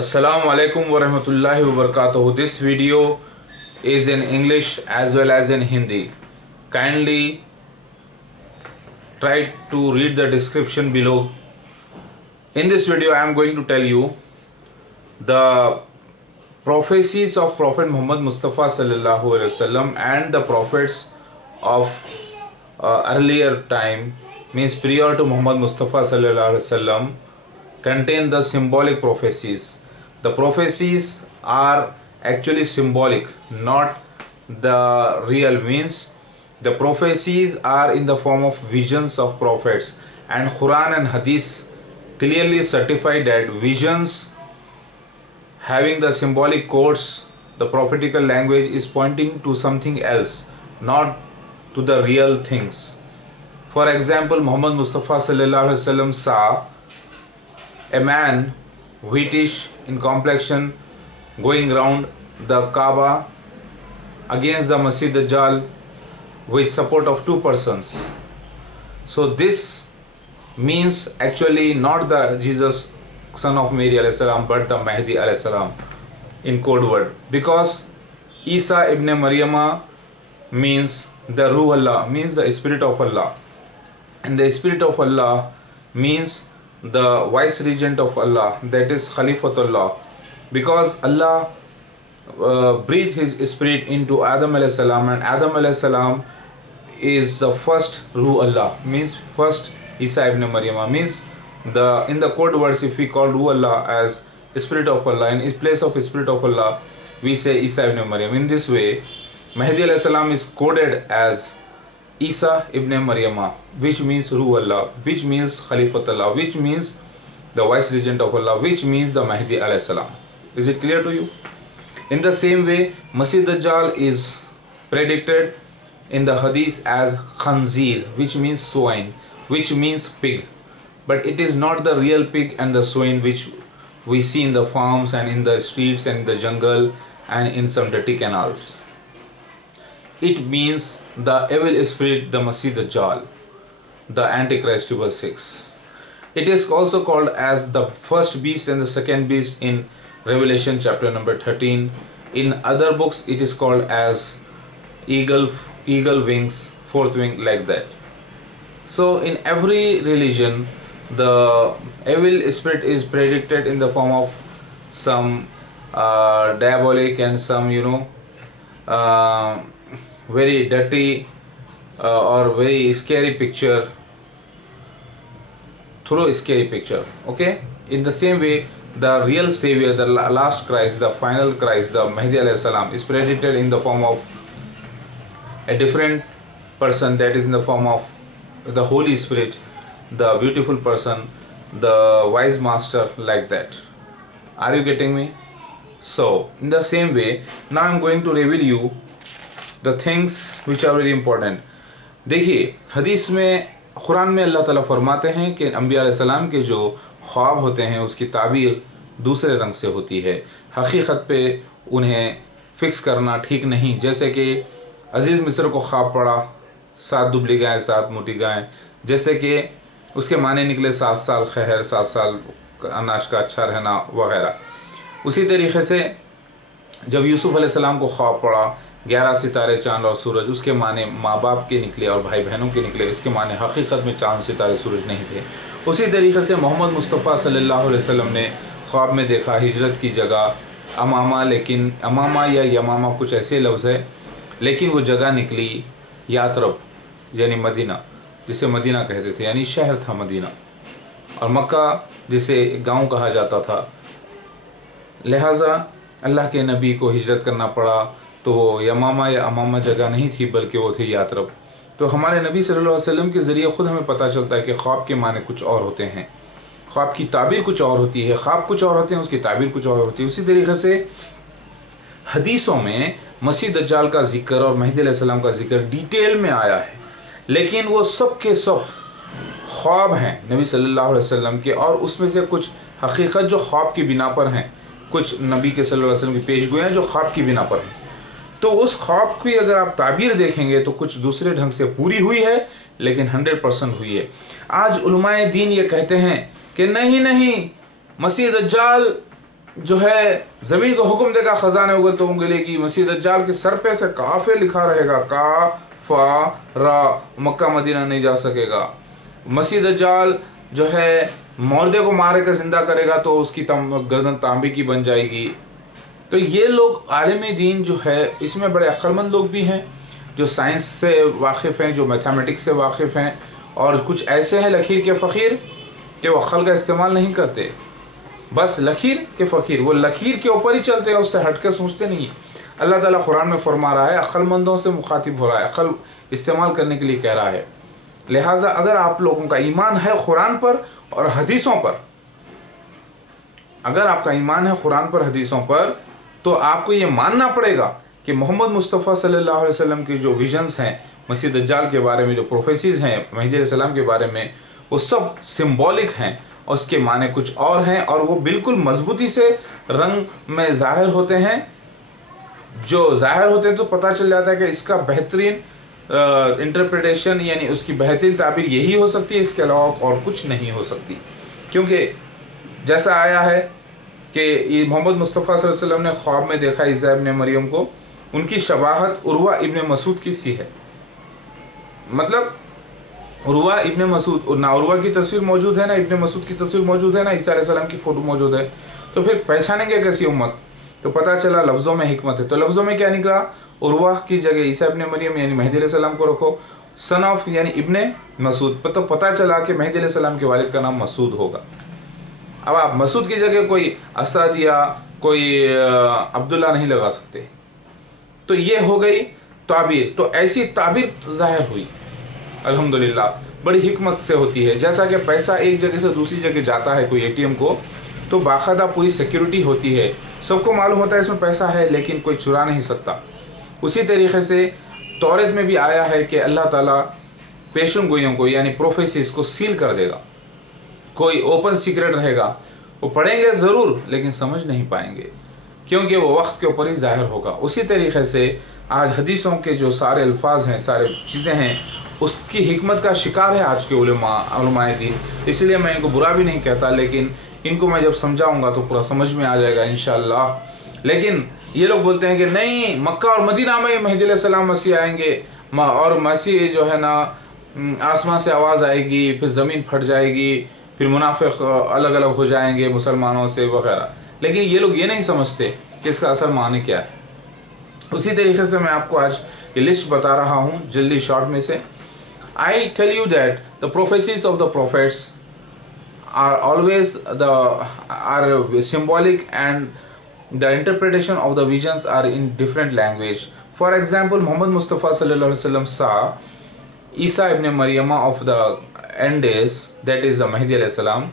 Assalamu alaikum wa rahmatullahi wa barakatuh. This video is in English as well as in Hindi. Kindly try to read the description below. In this video I am going to tell you the prophecies of Prophet Muhammad Mustafa sallallahu alaihi wasallam and the prophets of earlier time, means prior to Muhammad Mustafa sallallahu alaihi wasallam, contain the symbolic prophecies. The prophecies are actually symbolic, not the real, means the prophecies are in the form of visions of prophets, and Quran and Hadith clearly certify that visions having the symbolic quotes, the prophetical language is pointing to something else, not to the real things. For example, Muhammad Mustafa sallallahu alaihi wasallam saw a man whitish in complexion going round the Kaaba against the Masih Dajjal with support of two persons. So this means actually not the Jesus son of Mary alayhi salam, but the Mahdi alayhi salam in code word, because Isa ibn Maryama means the Ruh Allah, means the Spirit of Allah, and the Spirit of Allah means the vice regent of Allah, that is Khalifatullah, because Allah breathed his spirit into Adam alayhi salam, and Adam alayhi salam is the first Ruh Allah, means first Isa ibn Maryama, means the in the code words, if we call Ruh Allah as Spirit of Allah, in place of Spirit of Allah we say Isa ibn Maryam. In this way Mahdi alayhi salam is coded as Isa ibn Maryama, which means Ruh Allah, which means Khalifatullah, which means the vice regent of Allah, which means the Mahdi alayhi salam. Is it clear to you? In the same way, Masih Dajjal is predicted in the Hadith as Khanzir, which means swine, which means pig, but it is not the real pig and the swine which we see in the farms and in the streets and in the jungle and in some dirty canals. It means the evil spirit, the Masih Dajjal, the Antichrist Triple Six. It is also called as the first beast and the second beast in Revelation chapter number 13. In other books it is called as eagle wings, fourth wing, like that. So in every religion the evil spirit is predicted in the form of some diabolic and some very dirty or very scary picture, through a scary picture. Okay, in the same way the real savior, the last Christ, the final Christ, the Mahdi alayhi salam, is predicted in the form of a different person, that is in the form of the Holy Spirit, the beautiful person, the wise master, like that. Are you getting me? So in the same way now I am going to reveal you the things which are very important. देखिए हदीस में, कुरान में अल्लाह ताला फरमाते हैं कि अंबिया अलैहि सलाम के जो ख्वाब होते हैं उसकी ताबीर दूसरे रंग से होती है, हकीकत पे उन्हें फिक्स करना ठीक नहीं। जैसे कि अजीज़ मिस्र को ख्वाब पड़ा 7 दुबली गायें 7 मोटी गायें, जैसे कि उसके माने निकले 7 साल खैर, 7 साल अनाज का अच्छा रहना वगैरह। उसी तरीके से जब यूसुफ अलैहि सलाम को ख्वाब पड़ा 11 सितारे चांद और सूरज, उसके माने माँ बाप के निकले और भाई बहनों के निकले, इसके माने हकीकत में चांद सितारे सूरज नहीं थे। उसी तरीके से मोहम्मद मुस्तफ़ा सल्लल्लाहु अलैहि वसल्लम ने ख्वाब में देखा हिजरत की जगह अमामा, लेकिन अमामा या यमामा कुछ ऐसे लफ्ज़ है, लेकिन वो जगह निकली यातरब यानी मदीना, जिसे मदीना कहते थे, यानी शहर था मदीना, और मक्का जिसे गाँव कहा जाता था। लिहाजा अल्लाह के नबी को हिजरत करना पड़ा, तो वो यमामा या अमामा जगह नहीं थी, बल्कि वो थे यातरब। तो हमारे नबी सल्लल्लाहु अलैहि वसल्लम के ज़रिए ख़ुद हमें पता चलता है कि ख्वाब के माने कुछ और होते हैं, ख्वाब की ताबीर कुछ और होती है, ख्वाब कुछ और होते हैं, उसकी ताबीर कुछ और होती है। उसी तरीके से हदीसों में मसीह दज्जाल का जिक्र और महदी अलैहिस्सलाम का जिक्र डिटेल में आया है, लेकिन वो सब के सब ख्वाब हैं नबी सल्लल्लाहु अलैहि वसल्लम के, और उसमें से कुछ हकीकत जो ख्वाब की बिना पर हैं, कुछ नबी के सल्लल्लाहु अलैहि वसल्लम की पेशगोइयाँ हैं जो ख्वाब की बिना पर हैं। तो उस ख्वाब की अगर आप ताबीर देखेंगे तो कुछ दूसरे ढंग से पूरी हुई है, लेकिन 100% हुई है। आज उलमाए दीन ये कहते हैं कि नहीं नहीं, मसीह दज्जाल जो है ज़मीन को हुक्म देगा ख़जाने उगलते होंगे, लेकिन मसीह दज्जाल के सर पे से काफ़े लिखा रहेगा, का फा रा, मक्का मदीना नहीं जा सकेगा। मसीह दज्जाल जो है मुर्दे को मार कर जिंदा करेगा तो उसकी गर्दन तांबे की बन जाएगी। तो ये लोग आलिम दीन जो है इसमें बड़े अक्लमंद लोग भी हैं, जो साइंस से वाकिफ़ हैं, जो मैथमेटिक्स से वाकिफ़ हैं, और कुछ ऐसे हैं लकीर के फ़कीर कि वो अक्ल का इस्तेमाल नहीं करते, बस लकीर के फ़कीर, वो लकीर के ऊपर ही चलते हैं, उससे हट कर सोचते नहीं। अल्लाह ताला कुरान में फरमा रहा है, अक्लमंदों से मुखातिब हो रहा है, अक्ल इस्तेमाल करने के लिए कह रहा है। लिहाजा अगर आप लोगों का ईमान है कुरान पर और हदीसों पर, अगर आपका ईमान है कुरान पर हदीसों पर, तो आपको ये मानना पड़ेगा कि मोहम्मद मुस्तफ़ा सल्लल्लाहु अलैहि वसल्लम की जो विजन्स हैं मसीह दज्जाल के बारे में, जो प्रोफेसीज़ हैं मेहदी अलैहिस्सलाम के बारे में, वो सब सिंबॉलिक हैं और उसके माने कुछ और हैं, और वो बिल्कुल मजबूती से रंग में ज़ाहिर होते हैं। जो ज़ाहिर होते हैं तो पता चल जाता है कि इसका बेहतरीन इंटरप्रिटेशन यानी उसकी बेहतरीन ताबीर यही हो सकती है, इसके अलावा और कुछ नहीं हो सकती। क्योंकि जैसा आया है कि मोहम्मद मुस्तफ़ा सल्लल्लाहु अलैहि वसल्लम ने ख्वाब में देखा ईसा इब्न मरियम को, उनकी शबाहत उर्वा इब्न मसूद की सी है। मतलब उर्वा इब्न मसूद, ना उर्वा की तस्वीर मौजूद है, ना इब्न मसूद की तस्वीर मौजूद है, ना ईसा अलैहिस्सलाम की फ़ोटो मौजूद है, तो फिर पहचानेंगे कैसी उम्मत? तो पता चला लफ्ज़ों में हिकमत है। तो लफ्ज़ों में क्या निकला? उर्वा की जगह ईसा इब्न मरियम यानी मेहदी अलैहिस्सलाम को रखो, सन ऑफ यानी इब्न मसूद, तो पता चला कि मेहदी अलैहिस्सलाम के वालिद का नाम मसूद होगा। अब आप मसूद की जगह कोई असद या कोई अब्दुल्ला नहीं लगा सकते। तो ये हो गई ताबीर। तो ऐसी ताबीर ज़ाहिर हुई, अल्हम्दुलिल्लाह, बड़ी हिकमत से होती है। जैसा कि पैसा एक जगह से दूसरी जगह जाता है कोई एटीएम को, तो बाकायदा पूरी सिक्योरिटी होती है, सबको मालूम होता है इसमें पैसा है, लेकिन कोई चुरा नहीं सकता। उसी तरीके से तौरात में भी आया है कि अल्लाह ताला पेशन गोइयों को यानी प्रोफेसीज़ को सील कर देगा, कोई ओपन सीक्रेट रहेगा, वो पढ़ेंगे ज़रूर लेकिन समझ नहीं पाएंगे, क्योंकि वो वक्त के ऊपर ही ज़ाहिर होगा। उसी तरीके से आज हदीसों के जो सारे अल्फाज हैं, सारे चीज़ें हैं, उसकी हिकमत का शिकार है आज के उलमाए दीन। इसलिए मैं इनको बुरा भी नहीं कहता, लेकिन इनको मैं जब समझाऊंगा तो पूरा समझ में आ जाएगा इंशाअल्लाह। लेकिन ये लोग बोलते हैं कि नहीं, मक्का और मदीना में मेहदी अलैहिस्सलाम मसीह आएंगे, और मसीह जो है ना आसमान से आवाज़ आएगी, फिर ज़मीन फट जाएगी, फिर मुनाफिक अलग अलग हो जाएंगे मुसलमानों से वगैरह। लेकिन ये लोग ये नहीं समझते कि इसका असल माने क्या है। उसी तरीके से मैं आपको आज ये लिस्ट बता रहा हूँ जल्दी शॉर्ट में से। I tell you that the prophecies of the prophets are always are symbolic, and the interpretation of the visions are in different language. For example, Muhammad Mustafa sallallahu alaihi wasallam saw Isa ibn Maryam of the end days, that is the Mahdi alayhi salam,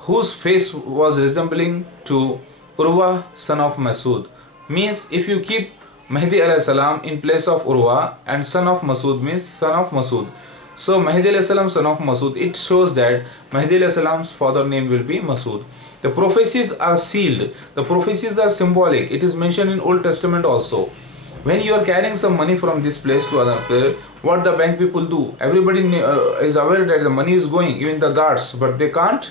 whose face was resembling to Urwa son of Masud. Means if you keep Mahdi alayhi salam in place of Urwa, and son of Masud means son of Masud, so Mahdi alayhi salam son of Masud, it shows that Mahdi alayhi salam's father name will be Masud. The prophecies are sealed, the prophecies are symbolic. It is mentioned in Old Testament also. When you are carrying some money from this place to another place, what the bank people do? Everybody is aware that the money is going, even the guards, but they can't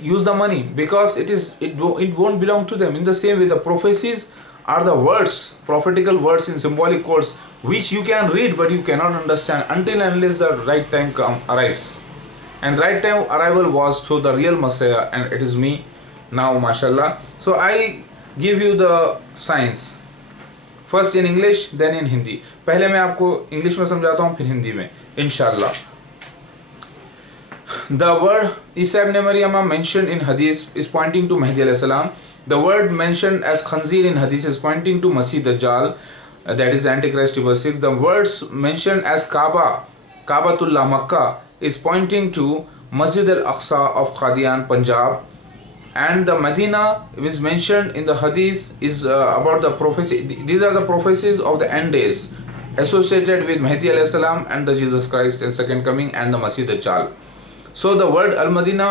use the money because it won't belong to them. In the same way, the prophecies are the words, prophetical words in symbolic codes, which you can read but you cannot understand until and unless the right time arrives. And right time arrival was through the real Messiah, and it is me now, mashallah. So I give you the signs, first in English, then in Hindi. पहले मैं आपको English में समझाता हूँ, फिर हिंदी में इंशाल्लाह. The word Isa ibn Maryam mentioned in Hadith is pointing to Mahdi alayhi salam. The word mentioned as Khanzir in Hadith is pointing to Masih Dajjal, that is Antichrist number 6. The words mentioned as Kaaba, Kaabatullah Makkah, is pointing to Masjid al-Aqsa of Qadian, Punjab. And the Medina is mentioned in the Hadith is about the prophecy. These are the prophecies of the end days associated with Mahdi alayhi salam and the Jesus Christ and second coming and the Masih Dajjal. So the word Al-Madina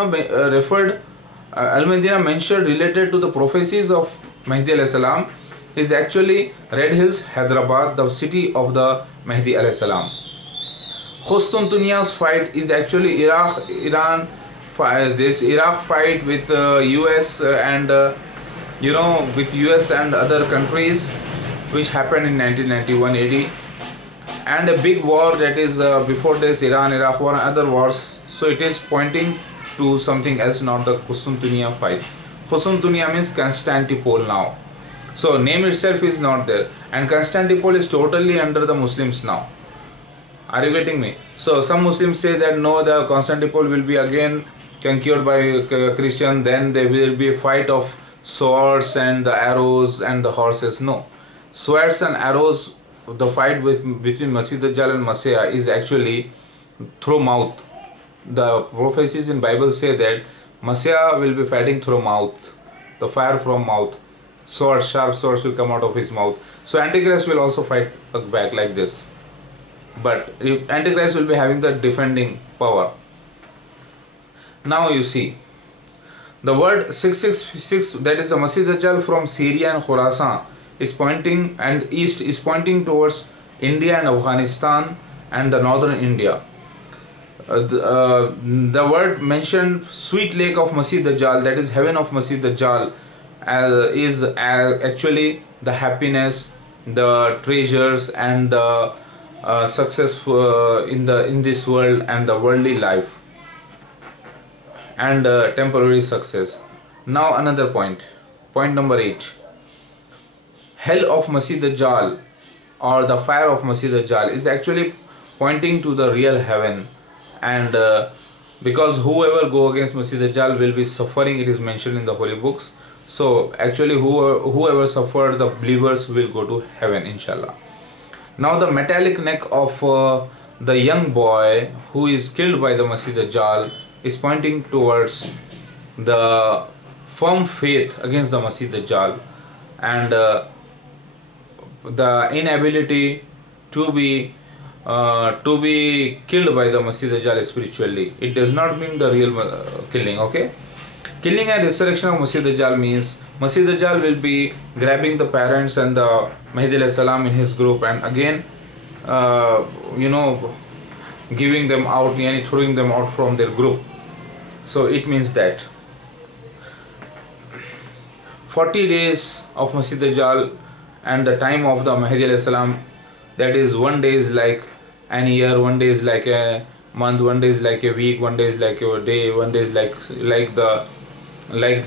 Al-Madina mentioned related to the prophecies of Mahdi alayhi salam is actually Red Hills, Hyderabad, the city of the Mahdi alayhi salam. Qustantiniya's fight is actually Iraq, Iran, this Iraq fight with US and with US and other countries, which happened in 1991 AD, and a big war that is before this Iran-Iraq war and other wars. So it is pointing to something else, not the Qustantania fight. Qustantania means Constantinople now. So name itself is not there, and Constantinople is totally under the Muslims now. Are you getting me? So some Muslims say that no, the Constantinople will be again conquered by Christian, then there will be a fight of swords and the arrows and the horses. No, swords and arrows, the fight between Masih Dajjal and Messiah is actually through mouth. The prophecies in Bible say that Messiah will be fighting through mouth, the fire from mouth. Swords, sharp swords will come out of his mouth. So Antichrist will also fight back like this. But Antichrist will be having the defending power. Now you see, the word 666, that is the Masih Dajjal from Syria and Khurasan, is pointing, and east is pointing towards India and Afghanistan and the northern India. The word mentioned sweet lake of Masih Dajjal, that is heaven of Masih Dajjal, is actually the happiness, the treasures and the success in this world and the worldly life and temporary success. Now another point number 8. Hell of Masih Dajjal or the fire of Masih Dajjal is actually pointing to the real heaven, and because whoever go against Masih Dajjal will be suffering, it is mentioned in the holy books. So actually whoever suffered, the believers will go to heaven, inshallah. Now the metallic neck of the young boy who is killed by the Masih Dajjal is pointing towards the firm faith against the Masih Dajjal and the inability to be killed by the Masih Dajjal spiritually. It does not mean the real killing, okay? Killing and resurrection of Masih Dajjal means Masih Dajjal will be grabbing the parents and the Mahdi alayhi salam in his group and again giving them out, yani throwing them out from their group. So it means that 40 days of Masih Dajjal and the time of the Mahdi alayhi salam, that is, one day is like an year, one day is like a month, one day is like a week, one day is like a day, one day is like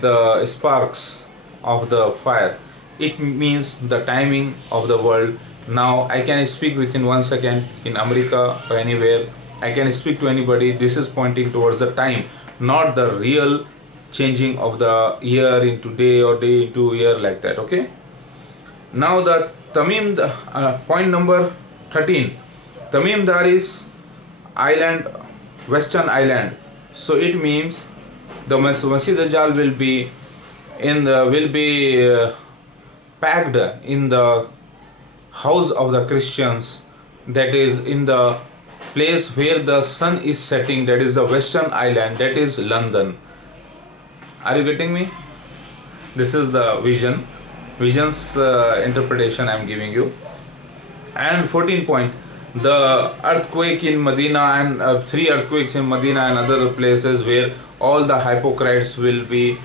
the sparks of the fire. It means the timing of the world. Now I can speak within 1 second in America or anywhere. I can speak to anybody. This is pointing towards the time, not the real changing of the year into day or day into year, like that, okay? Now the Tamim, point number 13, Tamim Daris island, western island. So it means the Masih Dajjal will be packed in the house of the Christians, that is in the place where the sun is setting, that is the western island, that is London. Are you getting me? This is the vision's interpretation I am giving you. And 14 point, the earthquake in Medina and 3 earthquakes in Medina and other places where all the hypocrites will be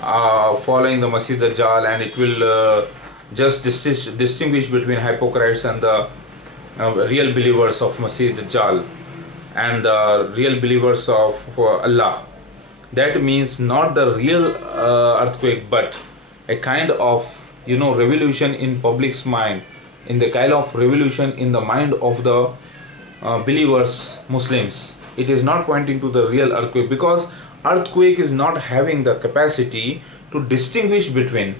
following the Masih Dajjal, and it will just distinguish between hypocrites and the real believers of Masih Dajjal and the real believers of Allah. That means not the real earthquake, but a kind of revolution in public's mind, in the kind of revolution in the mind of the believers, Muslims. It is not pointing to the real earthquake, because earthquake is not having the capacity to distinguish between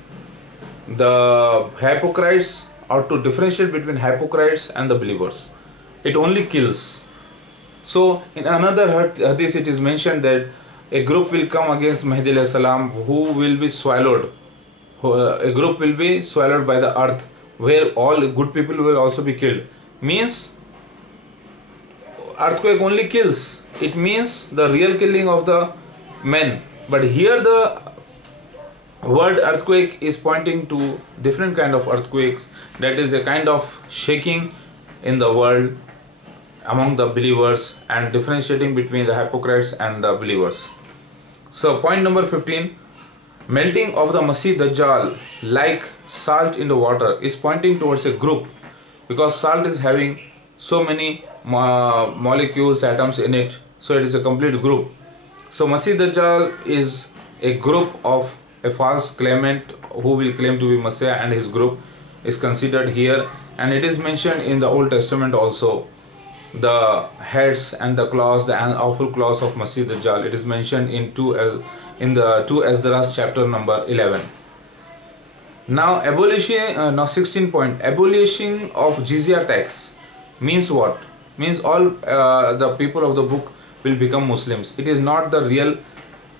the hypocrites or to differentiate between hypocrites and the believers. It only kills. So in another hadith it is mentioned that a group will come against Mahdi alayhi salam who will be swallowed. A group will be swallowed by the earth, where all good people will also be killed. Means earthquake only kills. It means the real killing of the men. But here the word earthquake is pointing to different kind of earthquakes, that is a kind of shaking in the world among the believers and differentiating between the hypocrites and the believers. So point number 15, melting of the Masih Dajjal like salt in the water is pointing towards a group, because salt is having so many molecules, atoms in it, so it is a complete group. So Masih Dajjal is a group of a false claimant who will claim to be Messiah, and his group is considered here, and it is mentioned in the Old Testament also. The heads and the claws, the awful claws of Masih Dajjal, it is mentioned in the 2 Esdras chapter number 11. Now abolition, now 16 point, abolition of jizya tax means what? Means all the people of the book will become Muslims. It is not the real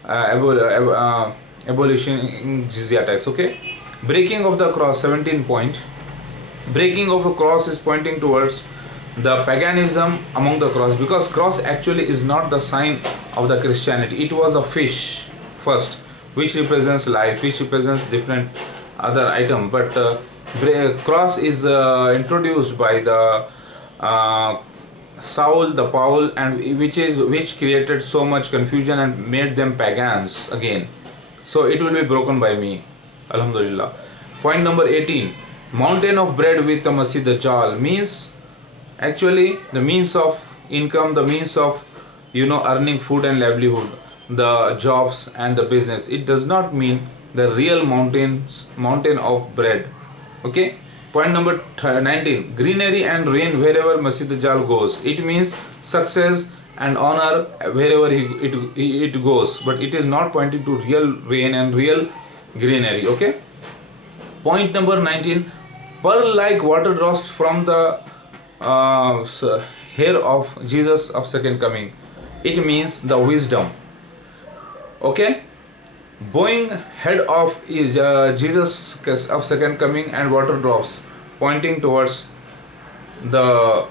abolition in jizya tax. Okay. Breaking of the cross, 17 point. Breaking of a cross is pointing towards the paganism among the cross, because cross actually is not the sign of the Christianity. It was a fish first, which represents life, which represents different other item, but cross is introduced by the Saul the Paul, and which created so much confusion and made them pagans again. So it will be broken by me, alhamdulillah. Point number 18, mountain of bread with the Masih Dajjal means actually the means of income, the means of earning food and livelihood, the jobs and the business. It does not mean the real mountain of bread. Okay. Point number 19, greenery and rain wherever Masih Dajjal goes. It means success and honor wherever it goes, but it is not pointing to real rain and real greenery. Okay. Point number 19, pearl like water drops from the hair of Jesus of second coming. It means the wisdom. Okay. Bowing head of Jesus of second coming and water drops, pointing towards the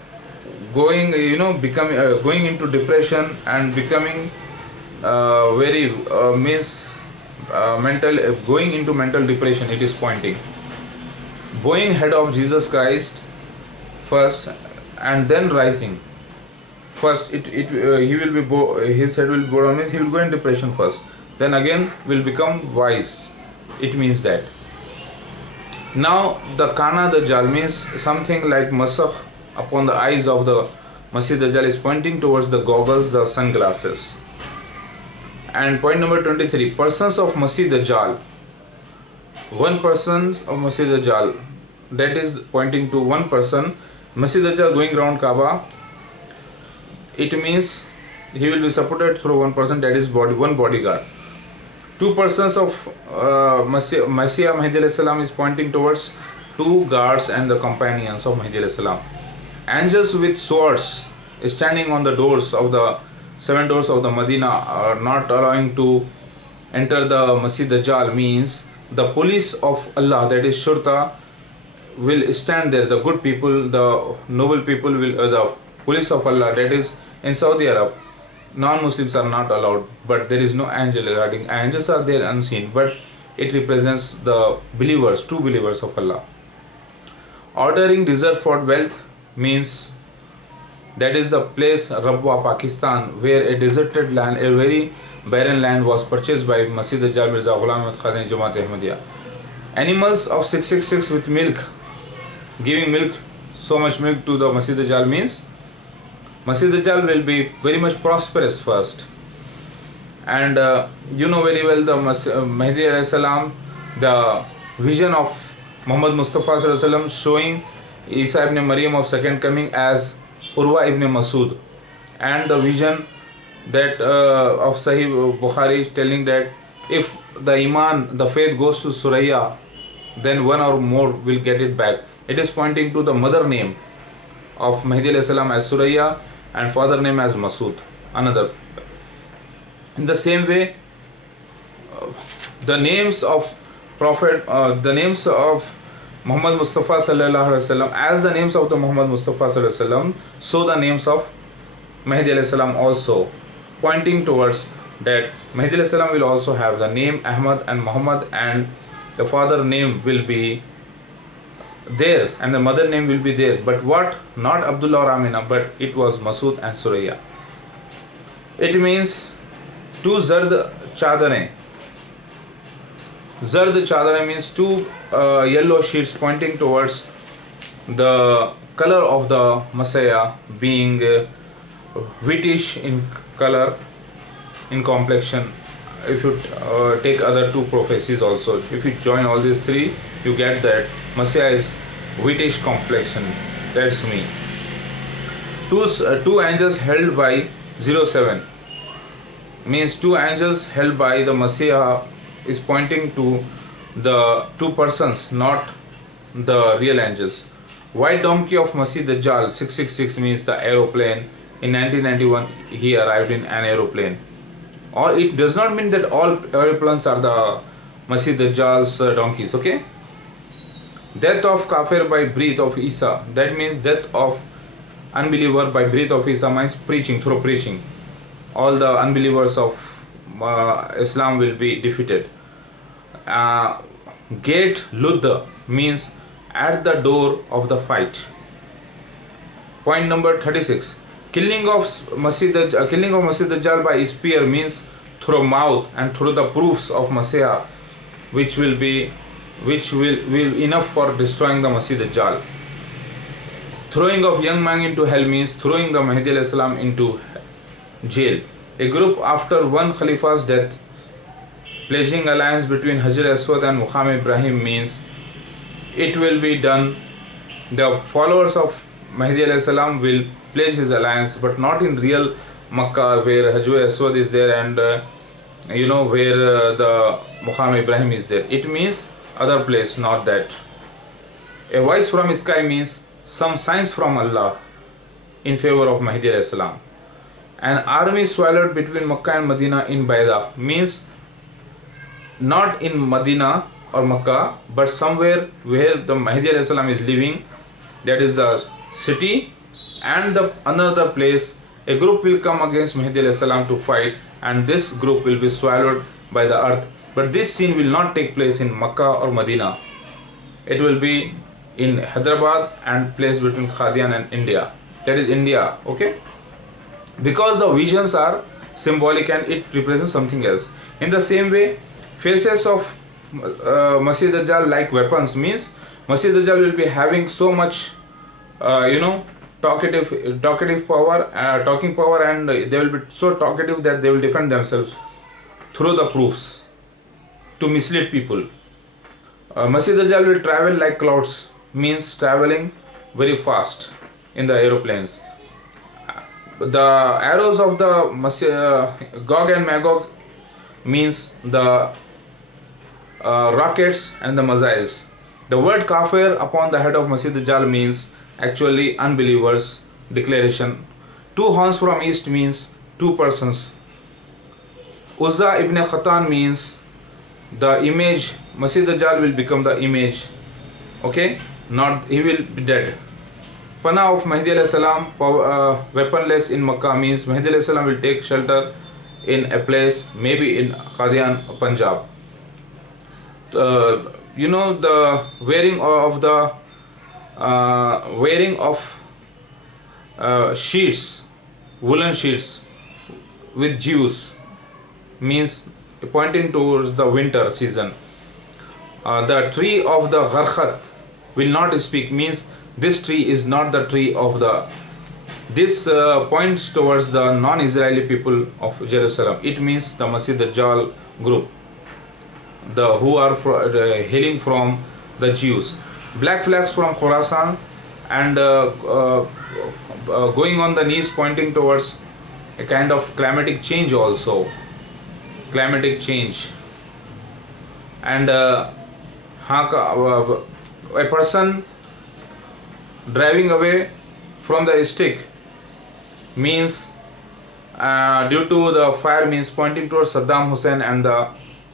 going into depression and becoming going into mental depression. It is pointing. Bowing head of Jesus Christ first and then rising. First he will be his head will go down, means he will go in depression first, then again will become wise. It means that. Now the Kana Dajjal means something like masakh upon the eyes of the Masih Dajjal, is pointing towards the goggles, the sunglasses. And point number 23, persons of Masih Dajjal. One person of Masih Dajjal, that is pointing to one person. Masih Dajjal going around Kaaba, it means he will be supported through one person, that is one bodyguard. Two persons of Messiah Mahdi alayhi salam is pointing towards two guards and the companions of Mahdi alayhi salam. Angels with swords standing on the doors of the 7 doors of the Medina are not allowing to enter the Masih Dajjal, means the police of Allah, that is Shurta, will stand there. The good people, the noble people will, the police of Allah, that is in Saudi Arab, non-Muslims are not allowed, but there is no angel regarding. Angels are there unseen, but it represents the believers, true believers of Allah. Ordering desert for wealth means that is the place Rabwa, Pakistan, where a deserted land, a very barren land, was purchased by Masih Dajjal Mirza Ghulam Ahmad Khan Jamaat Ahmadiyya. Animals of 666 with milk, giving milk, so much milk to the Masih Dajjal, means Masih Dajjal will be very much prosperous first. And you know very well the Mahdi alayhi salam, the vision of Muhammad Mustafa sallallahu alaihi wasallam showing Isa ibn Maryam of second coming as Urwa ibn Masud, and the vision that of Sahih Bukhari is telling that if the Iman, the faith goes to Suraya, then one or more will get it back. It is pointing to the mother name of Mahdi alayhi salam as Suraya and father name as Masud, another. In the same way, the names of Prophet, the names of Muhammad Mustafa sallallahu alaihi wasallam, as the names of the Muhammad Mustafa sallallahu alaihi wasallam, so the names of Mahdi alayhi salam also, pointing towards that Mahdi alayhi salam will also have the name Ahmad and Muhammad, and the father name will be there and the mother name will be there, but what? Not Abdullah or Amina, but it was Masud and Suraya. It means two chadare. Zard chadare means two yellow sheets pointing towards the color of the Messiah being whitish in color, in complexion. If you take other two prophecies also, if you join all these three, you get that Messiah is whitish complexion. That's me. Two angels held by 07 means two angels held by the Messiah is pointing to the two persons, not the real angels. White donkey of Masih Dajjal 666 means the aeroplane. In 1991 he arrived in an aeroplane. Or it does not mean that all aeroplanes are the Masih Dajjal's donkeys. Okay. Death of kafir by breath of Isa, that means death of unbeliever by breath of Isa means preaching, through preaching. All the unbelievers of Islam will be defeated. Gate Ludd means at the door of the fight. Point number 36. Killing of Masih Dajjal by spear means through mouth and through the proofs of Messiah, which will enough for destroying the Masih Dajjal. Throwing of young man into hell means throwing the Mahdi alayhi salam into jail. A group after one Khalifa's death pledging alliance between Hajar Aswad and Muqam Ibrahim means it will be done. The followers of Mahdi alayhi salam will pledge his alliance, but not in real Makkah where Hajar Aswad is there and where the Muqam Ibrahim is there. It means other place, not that. A voice from sky means some signs from Allah in favor of Mahdi alayhi salam. An army swallowed between Makkah and Medina in Baida means not in Medina or Makkah, but somewhere where the Mahdi alayhi salam is living, that is the city, and the another place a group will come against Mahdi alayhi salam to fight, and this group will be swallowed by the earth. But this scene will not take place in Makkah or Medina. It will be in Hyderabad and placed between Qadian and India. That is India, okay? Because the visions are symbolic and it represents something else. In the same way, faces of Masih Dajjal like weapons means Masih Dajjal will be having so much, talking power, and they will be so talkative that they will defend themselves through the proofs to mislead people. Masih Dajjal will travel like clouds means traveling very fast in the aeroplanes. The arrows of the Gog and Magog means the rockets and the missiles. The word kafir upon the head of Masih Dajjal means actually unbelievers declaration. Two horns from east means two persons. Uzza ibn Khatan means the image. Masih Dajjal will become the image. Okay, not he will be dead. Pana of Mahdi alayhi salam, weaponless in Makkah means Mahdi alayhi salam will take shelter in a place, maybe in Qadian, Punjab. The wearing of sheets, woolen sheets with Jews means pointing towards the winter season. The tree of the Gharkhat will not speak means this tree is not the tree of the. This points towards the non-Israeli people of Jerusalem. It means the Masih Dajjal group, who are hailing from the Jews. Black flags from Khorasan and going on the knees pointing towards a kind of climatic change also. Climatic change. And a person driving away from the stick means due to the fire means pointing towards Saddam Hussein and the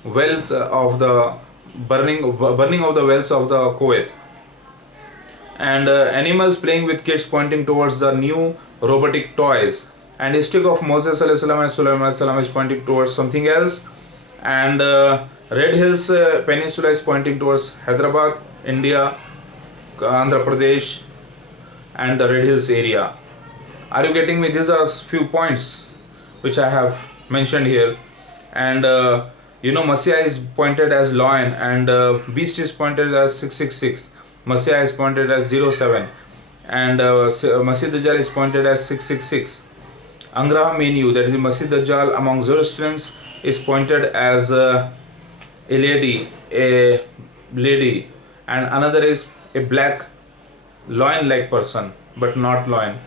wells of the burning of the wells of the Kuwait. And animals playing with kids pointing towards the new robotic toys. And the stick of Moses and Sulaiman is pointing towards something else. And Red Hills Peninsula is pointing towards Hyderabad, India, Andhra Pradesh, and the Red Hills area. Are you getting me? These are few points which I have mentioned here. and you know, Messiah is pointed as lion, and beast is pointed as 666. Messiah is pointed as 07, and Masih Dajjal is pointed as 666. Angraha Menu, that is Masih Dajjal among Zoroastrians, is pointed as a lady, and another is a black lion-like person, but not lion.